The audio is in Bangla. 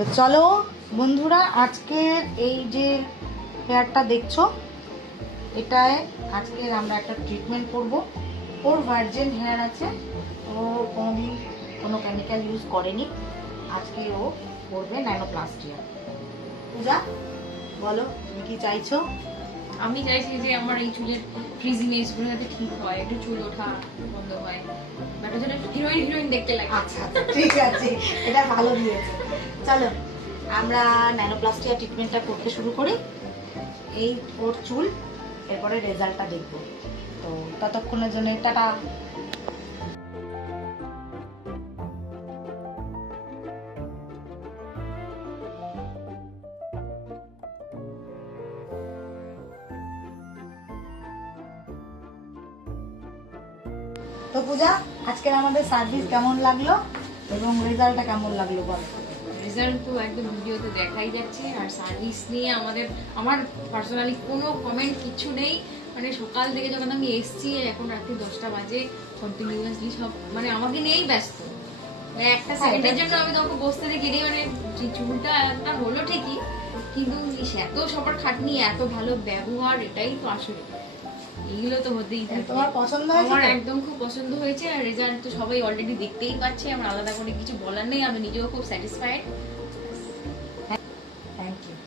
তো চলো বন্ধুরা, আজকের এই যে হেয়ারটা দেখছো, এটায় আজকের আমরা একটা ট্রিটমেন্ট করব। ওর ভার্জিন হেয়ার আছে, ও কোনোদিন কোনো কেমিক্যাল ইউজ করেনি। আজকে ও করবে ন্যানোপ্লাস্টিয়া। পূজা বলো, তুমি কি চাইছো? আমি চাইছি যে আমার এই চুলের ফ্রিজিনেস গুলো যাতে ঠিক হয়, একটু চুল ওঠা বন্ধ হয়, বাট যেন হিরোইন হিরোইন দেখতে লাগে। আচ্ছা আচ্ছা, ঠিক আছে, এটা ভালো দিয়েছে। চলো আমরা ন্যানোপ্লাস্টিয়া ট্রিটমেন্টটা করতে শুরু করি। এই ওর চুল, এরপরে রেজাল্টটা দেখবো। তো ততক্ষণের জন্য টাটা। তো পূজা, আজকের আমাদের সার্ভিস কেমন লাগলো এবং রেজাল্টটা কেমন লাগলো বলো? রেজাল্ট তো একদম ভিডিওতে দেখাই যাচ্ছে, আর সার্ভিস নিয়ে আমার পার্সোনালি কোনো কমেন্ট কিছু নেই। মানে সকাল থেকে যখন আমি এসছি, এখন রাত্রি 10টা বাজে, কন্টিনিউয়াসলি সব মানে আমাকে নিয়েই ব্যস্ত। মানে একটা সেকেন্ডের জন্য আমি তোমাকে বসতে দেখিনি, মানে যে চুলটা একটা হলো ঠিকই, কিন্তু এত সবার খাটনি, এত ভালো ব্যবহার, এটাই তো আসলে, এইগুলো তো হতেই থাকে। তোমার পছন্দ হয়েছে? আমার একদম খুব পছন্দ হয়েছে, আর রেজাল্ট তো সবাই অলরেডি দেখতেই পাচ্ছে। আমার আলাদা করে কিছু বলার নেই, আমি নিজেও খুব স্যাটিসফাইড।